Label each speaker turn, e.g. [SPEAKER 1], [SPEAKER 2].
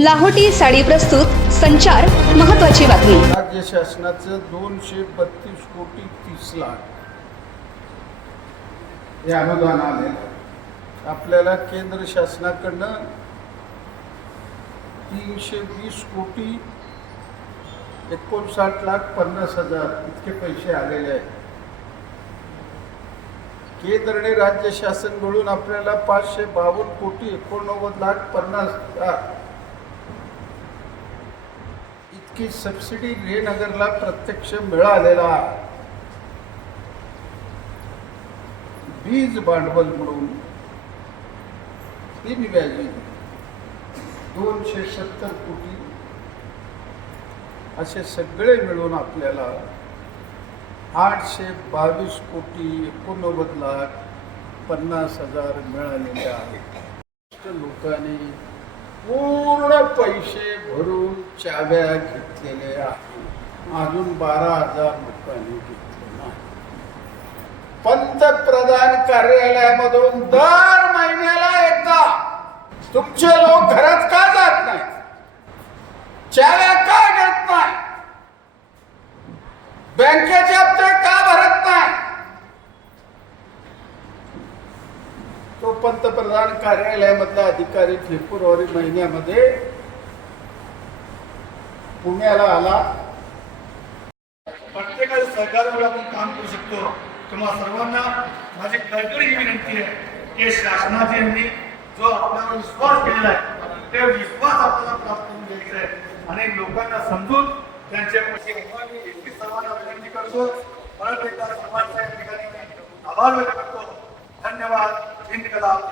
[SPEAKER 1] लाहोटी साडी प्रस्तुत संचार महत्वाची बातमी.
[SPEAKER 2] राज्य शासनाचं दोनशे बत्तीस कोटी तीस लाख. हे अनुदान आलेलं आहे. आपल्याला केंद्र शासनाकडनं तीनशे वीस कोटी एकोणसाठ लाख पन्नास हजार इतके पैसे आलेले आहेत. केंद्र आणि राज्य शासन मिळून आपल्याला पाचशे बावन्न कोटी एकोणनव्वद लाख पन्नास हजार की सबसिडी गृहनगरला प्रत्यक्ष मिळालेला. बीज भांडवल म्हणून तीन व्याजी दोनशे सत्तर कोटी असे सगळे मिळून आपल्याला आठशे बावीस कोटी एकोणनव्वद लाख पन्नास हजार मिळालेले आहेत. लोकांनी पूर्ण पैसे भरून चाव्या घेतलेले आहेत. अजून बारा हजार लोकांनी घेतले नाही. पंतप्रधान कार्यालयामधून दर महिन्याला एकदा तुमचे लोक घरात का जात नाही चाव्या का घेत नाही बँकेचे हप्ते का भरत नाही तो पंतप्रधान कार्यालयामधला अधिकारी फेब्रुवारी महिन्यामध्ये पुण्याला आला.
[SPEAKER 3] प्रत्येकाच्या सहकार्यामुळे आपण काम करू शकतो. तुम्हा सर्वांना माझी कळकळी ही विनंती आहे की शासनाचे यांनी जो आपल्यावर विश्वास केलेला आहे ते विश्वास आपल्याला प्राप्त करून द्यायचा आहे. आणि लोकांना समजून त्यांच्या पैसे सर्वांना विनंती करतो. परत एकदा सर्वांच्या ठिकाणी आभार व्यक्त करतो. धन्यवाद. என்கிறதால்